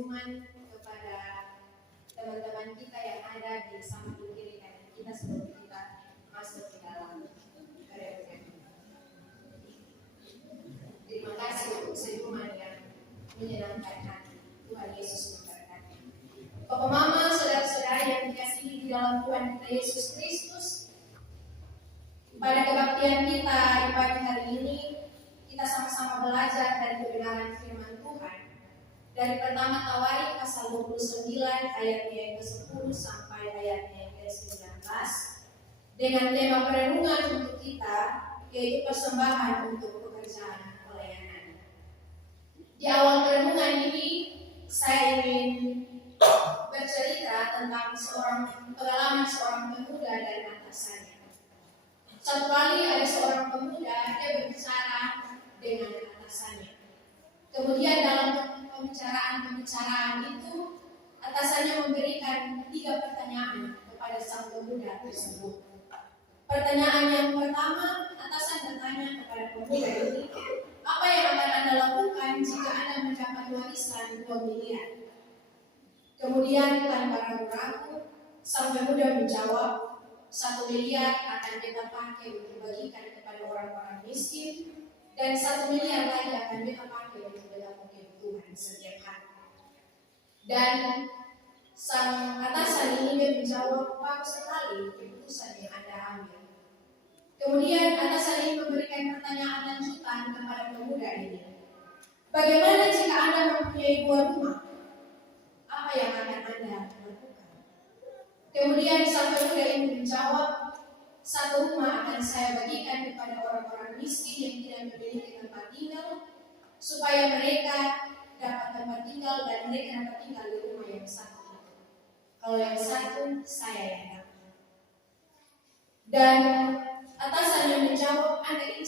senyuman kepada teman-teman kita yang ada di samping kiri kanan kita sebelum kita masuk ke dalam gereja. Terima kasih untuk senyuman yang menyenangkan hati. Tuhan Yesus memberkati. Bapak Mama, saudara-saudara yang dikasihi di dalam Tuhan kita Yesus Kristus, pada kebaktian kita di pagi hari ini, kita sama-sama belajar dari kebenaran firman Tuhan. Dari pertama Tawarik pasal 29 ayatnya yang ke-10 sampai ayatnya yang ke-19 dengan tema perenungan untuk kita, yaitu persembahan untuk pekerjaan pelayanan. Di awal perenungan ini saya ingin bercerita tentang pengalaman seorang pemuda dan atasannya. Satu kali ada seorang pemuda, dia berbicara dengan atasannya. Kemudian dalam pembicaraan itu, atasannya memberikan 3 pertanyaan kepada sang pemuda tersebut. Pertanyaan yang pertama, atasan bertanya kepada pemuda ini, apa yang akan Anda lakukan jika Anda mendapat warisan 2 miliar? Kemudian tanpa ragu-ragu, sang pemuda menjawab, 1 miliar akan kita pakai untuk bagikan kepada orang-orang miskin, dan 1 miliar lagi akan kita pakai untuk memenuhi kebutuhan setiap hari. Dan sang atasan ini menjawab, bagus sekali keputusan yang Anda ambil. Kemudian atasan ini memberikan pertanyaan lanjutan kepada pemuda ini. Bagaimana jika Anda mempunyai 2 rumah? Apa yang akan Anda lakukan? Kemudian sang pemuda ini menjawab, 1 rumah akan saya bagikan kepada orang-orang miskin yang tidak memiliki tempat tinggal, supaya mereka dapat tempat tinggal dan mereka dapat tinggal di rumah yang satu itu. Kalau yang satu, saya yang dapat. Dan atasannya menjawab, Anda ini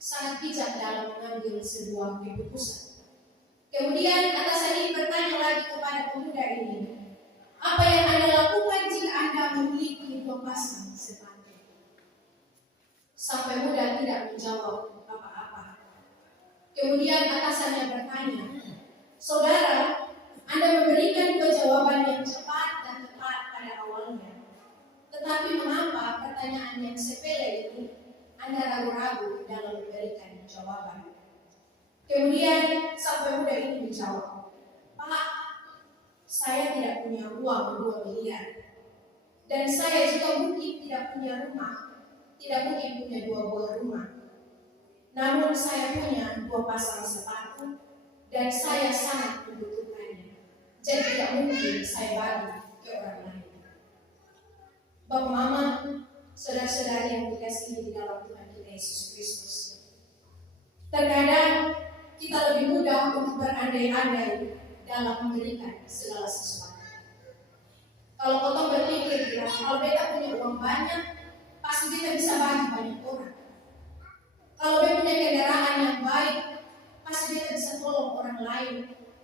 sangat bijak dalam mengambil sebuah keputusan. Kemudian atasan ini bertanya lagi kepada pemuda ini, apa yang Anda lakukan jika Anda memiliki 2 pasang sepatu? Sang pemuda tidak menjawab apa-apa. Kemudian atasannya bertanya, saudara, Anda memberikan 2 jawaban yang cepat dan tepat pada awalnya. Tetapi mengapa pertanyaan yang sepele ini Anda ragu-ragu dalam memberikan jawaban? Kemudian sang pemuda ini menjawab, Pak, saya tidak punya uang 2 miliar. Dan saya juga mungkin tidak punya rumah, tidak mungkin punya 2 buah rumah. Namun saya punya 2 pasang sepatu dan saya sangat membutuhkannya. Jadi tidak mungkin saya bagi ke orang lain. Bapak, Mama, saudara-saudara yang dikasihi di dalam Tuhan kita Yesus Kristus. Terkadang kita lebih mudah untuk berandai-andai dalam memberikan segala sesuatu. Kalau kita berpikir, kalau beta punya uang banyak, pasti kita bisa bagi banyak orang. Kalau beta punya kendaraan yang baik, pasti kita bisa tolong orang lain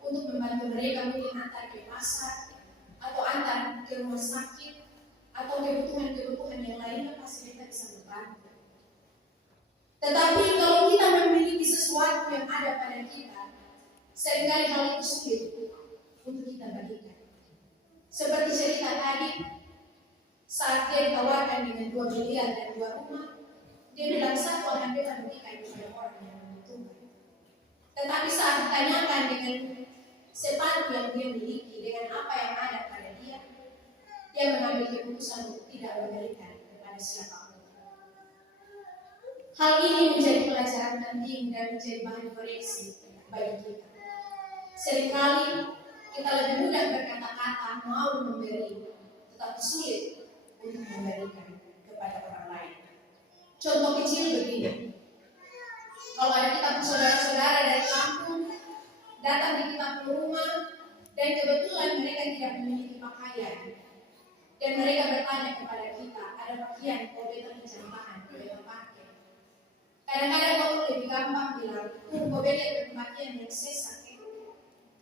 untuk membantu mereka mungkin antar ke pasar, atau antar ke rumah sakit, atau kebutuhan-kebutuhan yang lainnya pasti kita bisa membantu. Tetapi kalau kita memiliki sesuatu yang ada pada kita, seringkali hal itu sulit untuk kita bagikan. Seperti cerita tadi, saat dia ditawarkan dengan 2 miliar dan 2 rumah, dia bilang 1 akan beta berikan kepada orang yang membutuhkan. Tetapi saat ditanyakan dengan sepatu yang dia miliki, dengan apa yang ada pada dia mengambil keputusan untuk tidak memberikan kepada siapapun. Hal ini menjadi pelajaran penting dan menjadi bahan koreksi bagi kita. Seringkali kita lebih mudah berkata-kata mau memberi, tetapi sulit untuk memberikan kepada orang lain. Contoh kecil begini, kalau ada kita saudara-saudara dari kampung datang di kita ke rumah dan kebetulan mereka tidak memiliki pakaian, dan mereka bertanya kepada kita, ada pakaian kalau beta pinjam bahan, beta pakai. Kadang-kadang kalau lebih gampang bilang, kau beta pakaian yang sesak.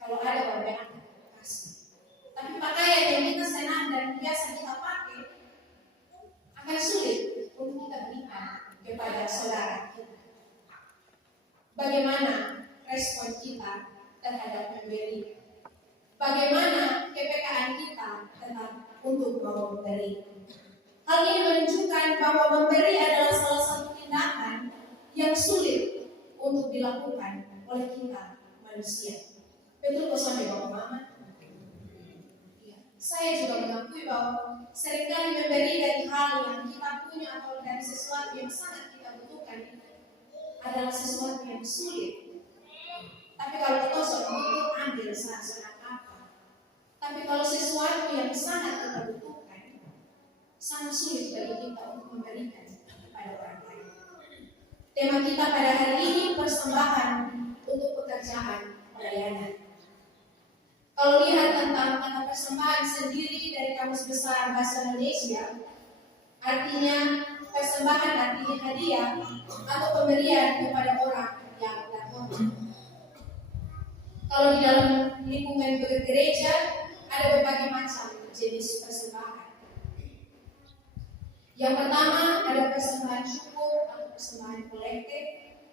Kalau ada berbeda kasih. Tapi pakaian yang kita senang dan biasa kita pakai akan sulit untuk kita berikan kepada saudara kita. Bagaimana respon kita terhadap memberi. Bagaimana kepekaan kita tetap untuk mau memberi. Hal ini menunjukkan bahwa memberi adalah salah satu tindakan yang sulit untuk dilakukan oleh kita manusia. Betul pesannya Bapak Mama? Ya. Saya juga mengakui bahwa seringkali memberi dari hal yang kita punya atau dari sesuatu yang sangat kita butuhkan adalah sesuatu yang sulit. Tapi kalau kita sudah ambil saat apa. Tapi kalau sesuatu yang sangat kita butuhkan, sangat sulit bagi kita untuk memberikan kepada orang lain. Tema kita pada hari ini persembahan untuk pekerjaan pelayanan. Kalau lihat tentang kata persembahan sendiri dari Kamus Besar Bahasa Indonesia, artinya persembahan artinya hadiah atau pemberian kepada orang yang terhormat. Kalau di dalam lingkungan gereja ada berbagai macam jenis persembahan. Yang pertama ada persembahan syukur atau persembahan kolektif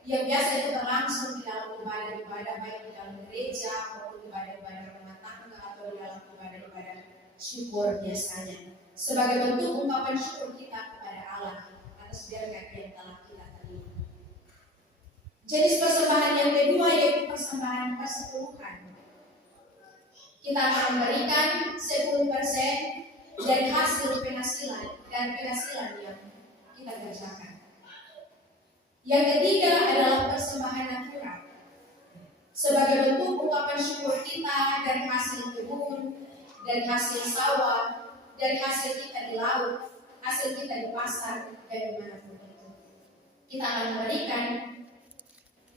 yang biasa itu berlangsung di dalam ibadah-ibadah baik di dalam gereja maupun ibadah-ibadah rumah tangga atau di dalam ibadah-ibadah syukur biasanya sebagai bentuk ungkapan syukur kita kepada Allah atas berkat yang telah kita terima. Jenis persembahan yang kedua yaitu persembahan persepuluhan. Kita akan memberikan 10% dari hasil penghasilan yang kita kerjakan. Yang ketiga adalah persembahan natural. Sebagai bentuk ungkapan syukur kita dari hasil kebun, dari hasil sawah, dari hasil kita di laut, hasil kita di pasar, dan dimanapun itu. Kita akan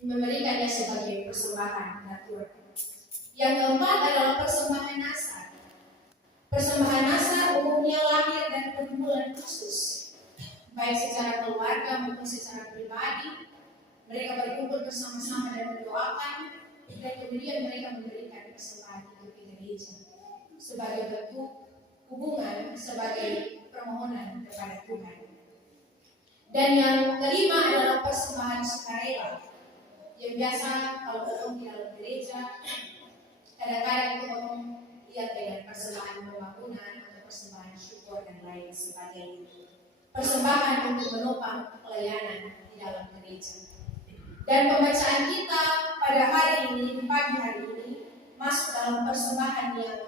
memberikannya sebagai persembahan natural. Yang keempat adalah persembahan nasar. Persembahan nasar umumnya lahir dari perkumpulan khusus, baik secara keluarga maupun secara pribadi. Mereka berkumpul bersama-sama dan berdoakan, dan kemudian mereka memberikan persembahan itu ke gereja sebagai bentuk hubungan, sebagai permohonan kepada Tuhan. Dan yang kelima adalah persembahan sukarela, yang biasa kalau orang di dalam gereja kadang-kadang itu orang lihat dengan persembahan pembangunan atau persembahan syukur dan lain sebagainya. Persembahan untuk menopang pelayanan di dalam gereja. Dan pembacaan kita pada hari ini, pagi hari ini, masuk dalam persembahan yang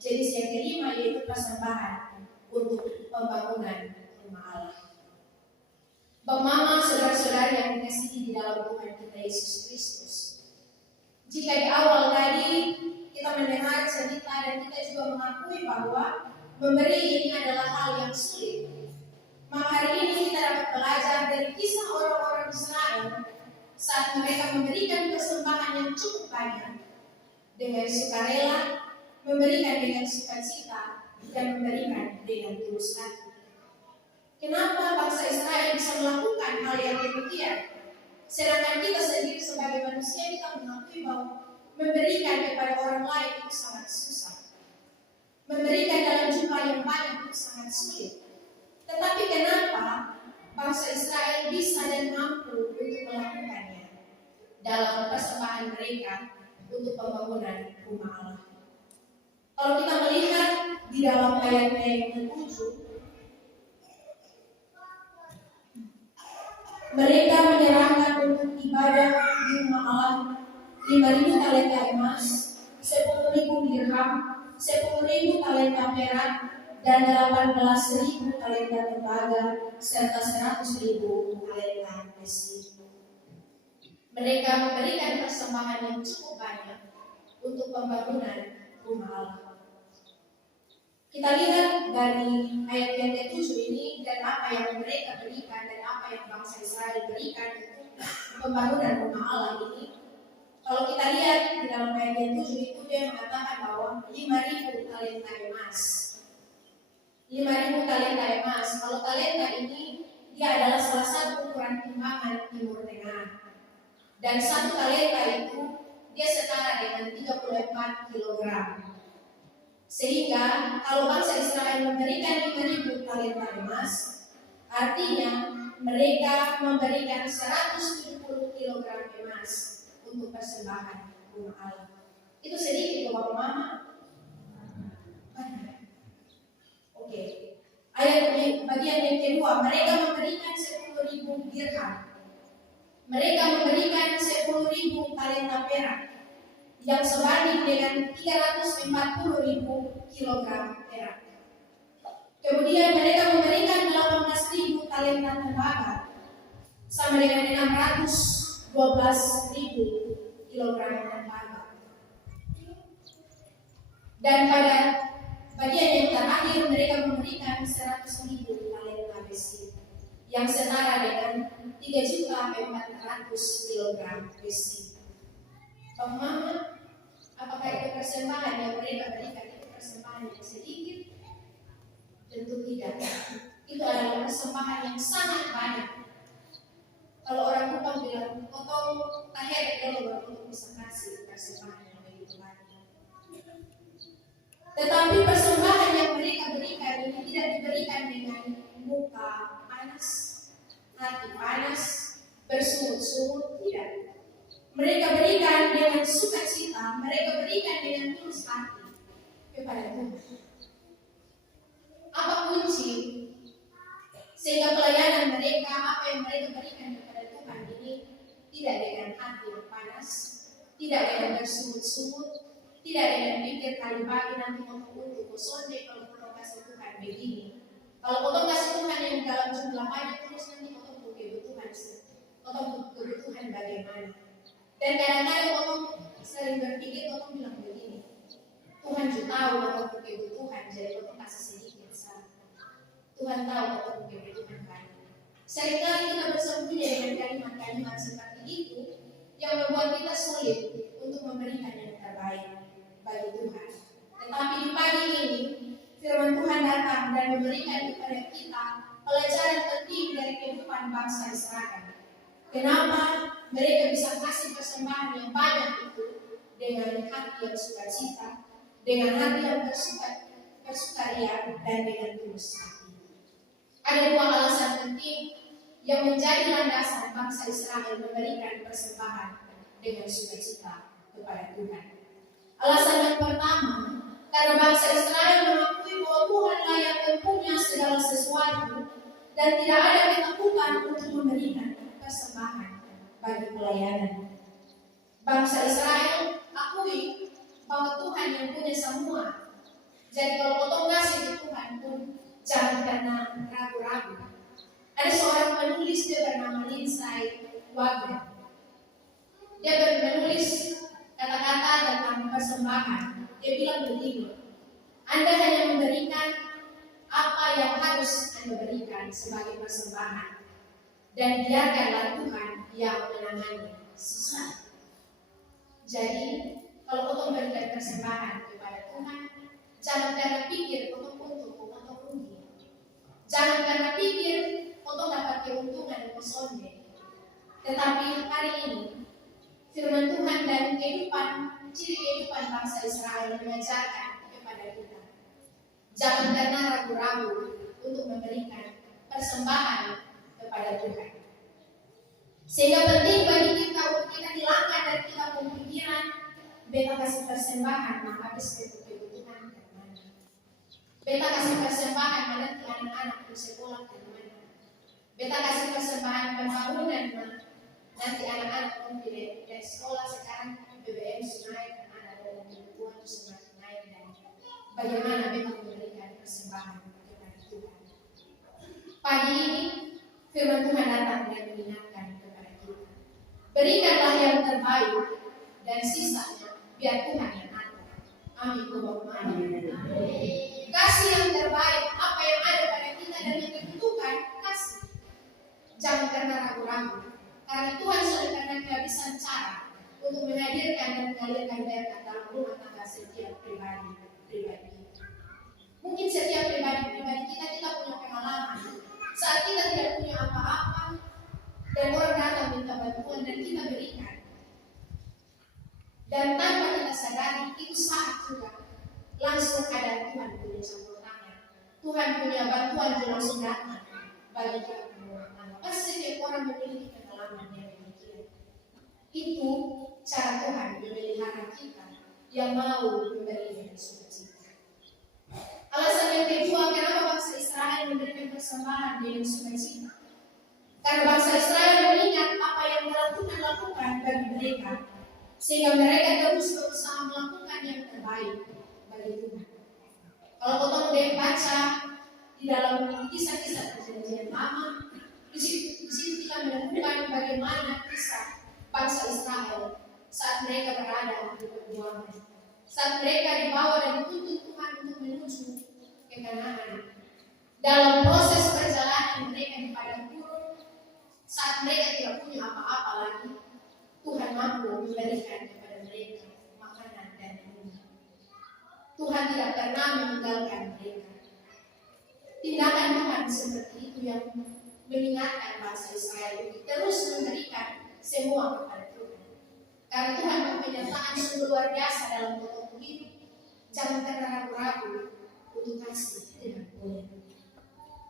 jenis yang kelima yaitu persembahan untuk pembangunan rumah Allah. Bapak Mama, saudara-saudara yang dikasihi di dalam Tuhan kita Yesus Kristus. Jika di awal tadi kita mendengar cerita dan kita juga mengakui bahwa memberi ini adalah hal yang sulit, maka hari ini kita dapat belajar dari kisah orang-orang Israel saat mereka memberikan persembahan yang cukup banyak dengan sukarela, memberikan dengan sukacita, dan memberikan dengan tulus hati. Kenapa bangsa Israel bisa melakukan hal yang demikian? Sedangkan kita sendiri sebagai manusia kita mengakui bahwa memberikan kepada orang lain itu sangat susah. Memberikan dalam jumlah yang banyak itu sangat sulit. Tetapi kenapa bangsa Israel bisa dan mampu untuk melakukannya dalam persembahan mereka untuk pembangunan rumah Allah? Kalau kita melihat di dalam ayat-ayat yang ke-7, mereka menyerahkan untuk ibadah di rumah Allah 5.000 talenta emas, 10.000 dirham, 10.000 talenta perak, dan 18.000 talenta tembaga, serta 100.000 talenta besi. Mereka memberikan persembahan yang cukup banyak untuk pembangunan rumah Allah. Kita lihat dari ayat yang ke-7 ini dan apa yang mereka berikan dan apa yang bangsa Israel berikan untuk pembangunan rumah Allah ini. Kalau kita lihat di dalam ayat yang 7 itu dia mengatakan bahwa 5.000 talenta emas. 5.000 talenta emas. Kalau talenta ini dia adalah salah satu ukuran timbangan Timur Tengah. Dan satu talenta itu dia setara dengan 34 kilogram. Sehingga kalau bangsa Israel memberikan 5.000 talenta emas, artinya mereka memberikan 170 kg emas untuk persembahan rumah Allah. Itu sedikit Bapak Mama. Oke. Ayat bagian yang kedua, mereka memberikan 10.000 dirham. Mereka memberikan 10.000 talenta perak yang sebanding dengan 340.000 kilogram perak. Kemudian mereka memberikan 18.000 talenta tembaga sama dengan 612.000 kilogram tembaga. Dan pada bagian yang terakhir mereka memberikan 100.000 talenta besi yang setara dengan 3.400 kilogram besi. Mama, apakah itu persembahan yang mereka berikan itu persembahan yang sedikit? Tentu tidak. Itu adalah persembahan yang sangat banyak. Kalau orang Kupang bilang potong taher kalau baru bisa kasih persembahan yang begitu banyak. Tetapi persembahan yang mereka berikan ini tidak diberikan dengan muka panas, hati panas, bersungut-sungut, tidak. Mereka berikan dengan sukacita, mereka berikan dengan tulus hati kepada Tuhan. Apa kunci sehingga pelayanan mereka, apa yang mereka berikan kepada Tuhan ini tidak dengan hati yang panas, tidak dengan bersungut-sungut, tidak dengan pikir kali bagi nanti untuk sonde kalau potong kasih Tuhan begini. Kalau potong kasih Tuhan yang dalam jumlah banyak terus nanti potong kebutuhan bagaimana. Dan kadang-kadang potong sering berpikir potong bilang begini, Tuhan juga tahu potong kebutuhan jadi potong kasih sedikit. Tuhan tahu potong kebutuhan banyak. Seringkali kita bersembunyi dengan kalimat-kalimat seperti itu yang membuat kita sulit untuk memberikan yang terbaik bagi Tuhan. Tetapi di pagi ini firman Tuhan datang dan memberikan kepada kita pelajaran penting dari kehidupan bangsa Israel. Kenapa mereka bisa kasih persembahan yang banyak itu dengan hati yang sukacita, dengan hati yang bersukaria dan dengan tulus hati. Ada dua alasan penting yang menjadi landasan bangsa Israel memberikan persembahan dengan sukacita kepada Tuhan. Alasan yang pertama, karena bangsa Israel mengakui bahwa Tuhanlah yang mempunyai segala sesuatu dan tidak ada ketakutan untuk memberikan persembahan bagi pelayanan. Bangsa Israel akui bahwa Tuhan yang punya semua. Jadi kalau potong kasih ke Tuhan pun jangan karena ragu-ragu. Ada seorang penulis dia bernama Lindsay Wagner. Dia menulis kata-kata tentang persembahan. Dia bilang begini, Anda hanya memberikan apa yang harus Anda berikan sebagai persembahan, dan biarkanlah Tuhan yang menangani sisa. Jadi kalau potong berikan persembahan kepada Tuhan, jangan karena pikir potong untung atau rugi. Jangan karena pikir potong dapat keuntungan atau sonde. Tetapi hari ini firman Tuhan dan ciri kehidupan bangsa Israel mengajarkan kepada kita. Jangan karena ragu-ragu untuk memberikan persembahan kepada Tuhan. Sehingga penting bagi kita untuk kita hilangkan dari kita pemikiran beta kasih persembahan maka habis kebutuhan ke mana. Beta kasih persembahan nanti anak-anak ke sekolah ke mana. Beta kasih persembahan pembangunan nanti anak-anak pun tidak sekolah sekarang BBM sudah naik dan ada kebutuhan semakin naik dan bagaimana beta memberikan persembahan kepada Tuhan. Pagi ini firman Tuhan datang dan mengingatkan kepada kita. Berikanlah yang terbaik dan sisanya biar Tuhan yang atur. Amin. Kasih yang terbaik apa yang ada pada kita dan yang dibutuhkan kasih. Jangan karena ragu-ragu. Karena Tuhan sudah karena kehabisan cara untuk menghadirkan dan mengalirkan berkat dalam rumah tangga setiap pribadi. Mungkin setiap pribadi kita punya pengalaman saat kita tidak punya apa-apa dan orang datang minta bantuan dan kita berikan. Dan tanpa kita sadari itu saat juga langsung ada Tuhan punya campur tangan. Tuhan punya bantuan yang langsung datang bagi kita semua. Pasti setiap orang memiliki pengalaman yang demikian. Itu cara Tuhan memelihara yang mau memberi dengan sukacita. Alasan yang kedua, kenapa bangsa Israel memberikan persembahan dengan sukacita? Karena bangsa Israel mengingat apa yang telah Tuhan lakukan bagi mereka, sehingga mereka terus berusaha melakukan yang terbaik bagi Tuhan. Kalau kita mulai baca di dalam kisah-kisah perjanjian lama, di situ kita menemukan bagaimana kisah bangsa Israel saat mereka berada di perjuangan, saat mereka dibawa dan dituntut Tuhan untuk menuju ke Kanaan. Dalam proses perjalanan mereka di padang gurun, saat mereka tidak punya apa-apa lagi, Tuhan mampu memberikan kepada mereka makanan dan minum. Tuhan tidak pernah meninggalkan mereka. Tindakan Tuhan seperti itu yang mengingatkan bangsa Israel untuk terus memberikan semua kepada Tuhan. Karena Tuhan mempunyai sungguh luar biasa dalam potong hidup. Jangan pernah ragu-ragu untuk kasih dengan boleh.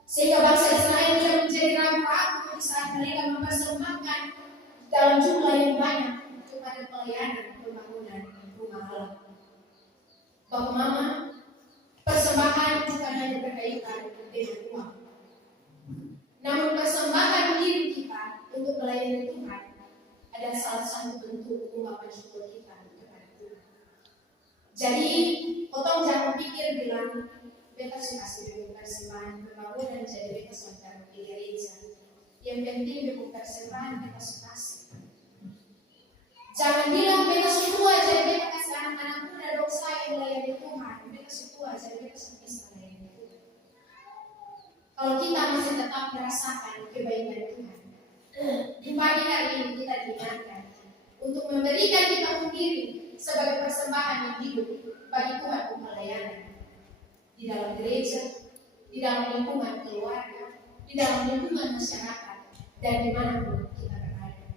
Sehingga bangsa Israel tidak menjadi ragu-ragu di saat mereka mempersembahkan dalam jumlah yang banyak kepada pelayanan pembangunan rumah Allah. Bapak Mama, persembahan bukan hanya berkaitan dengan uang, namun persembahan diri kita untuk melayani Tuhan adalah salah satu bentuk ungkapan syukur kita kepada Tuhan. Jadi, potong jangan pikir bilang beta suka dengan persembahan pembangunan jadi beta suka di gereja. Yang penting dengan persembahan beta suka. Jangan bilang beta semua jadi beta kasih anak-anak muda dong saya melayani Tuhan. Beta semua jadi beta bisa melayani Tuhan. Kalau kita masih tetap merasakan kebaikan Tuhan, di pagi hari ini kita diingatkan untuk memberikan kita sendiri sebagai persembahan yang hidup bagi Tuhan untuk pelayanan di dalam gereja, di dalam lingkungan keluarga, di dalam lingkungan masyarakat, dan dimanapun kita berada.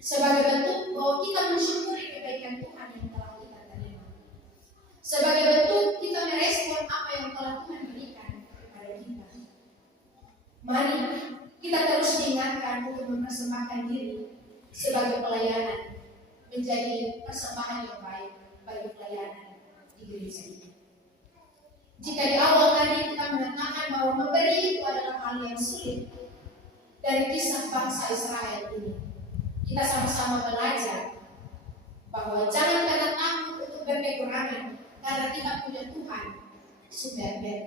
Sebagai bentuk bahwa kita mensyukuri kebaikan Tuhan yang telah kita terima. Sebagai bentuk kita merespon apa yang telah Tuhan berikan kepada kita. Mari kita terus diingatkan untuk mempersembahkan diri sebagai pelayanan menjadi persembahan yang baik bagi pelayanan di gereja ini. Jika di awal tadi kita mengatakan bahwa memberi itu adalah hal yang sulit dari kisah bangsa Israel ini, kita sama-sama belajar bahwa jangan pernah takut untuk berkekurangan karena kita punya Tuhan sumber.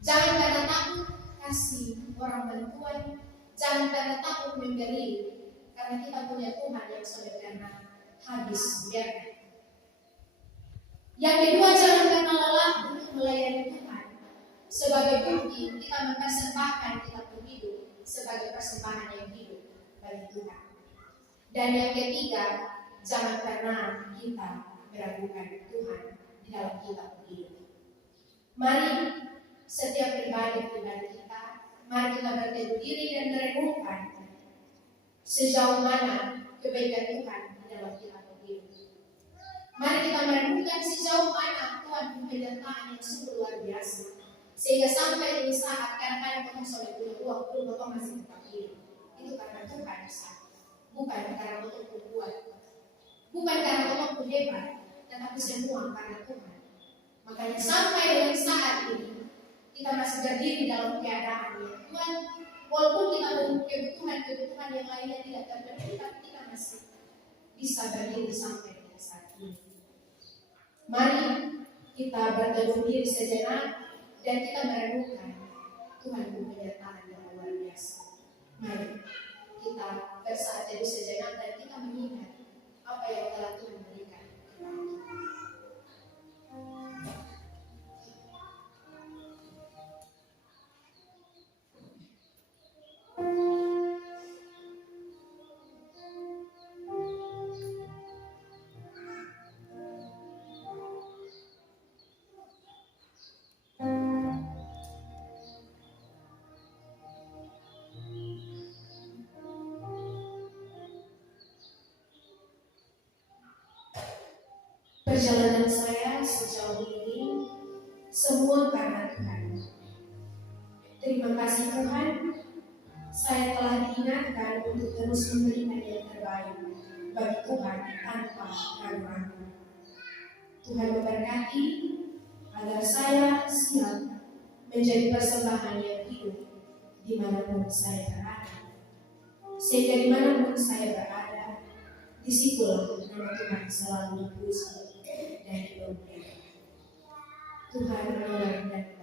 Jangan pernah takut kasih orang bantuan, jangan pernah takut memberi karena kita punya Tuhan yang sudah pernah habis biarkan. Yang kedua, jangan pernah lelah untuk melayani Tuhan. Sebagai bukti kita mempersembahkan kita pun hidup sebagai persembahan yang hidup bagi Tuhan. Dan yang ketiga, jangan pernah kita meragukan Tuhan di dalam kita pun hidup. Mari setiap pribadi kita, mari kita berteduh diri dan merenungkan sejauh mana kebaikan Tuhan di dalam kita pun hidup. Mari kita merenungkan sejauh mana Tuhan penyertaan yang sungguh luar biasa. Sehingga sampai di saat kadang-kadang kita sudah punya uang pun kita masih tetap hidup. Itu karena Tuhan besar. Bukan karena kita berbuat. Bukan karena kita hebat. Tetapi semua karena Tuhan. Makanya sampai dengan saat ini kita masih berdiri dalam keadaan yang Tuhan. Walaupun kita memiliki kebutuhan yang lainnya tidak terpenuhi, tapi kita masih bisa berdiri sampai dengan saat ini. Mari kita berteduh diri sejenak dan kita merenungkan Tuhan penyertaan yang luar biasa. Mari kita bersaat teduh sejenak dan kita mengingat apa yang telah Tuhan berikan kepada kita. Perjalanan saya sejauh ini semua karena Tuhan. Terima kasih Tuhan, saya telah diingatkan untuk terus memberikan yang terbaik bagi Tuhan tanpa ragu-ragu. Tuhan memberkati agar saya siap menjadi persembahan yang hidup dimanapun saya berada. Sehingga dimanapun saya berada, disitulah nama Tuhan selalu dipuji dan dimuliakan. Tuhan menolong dan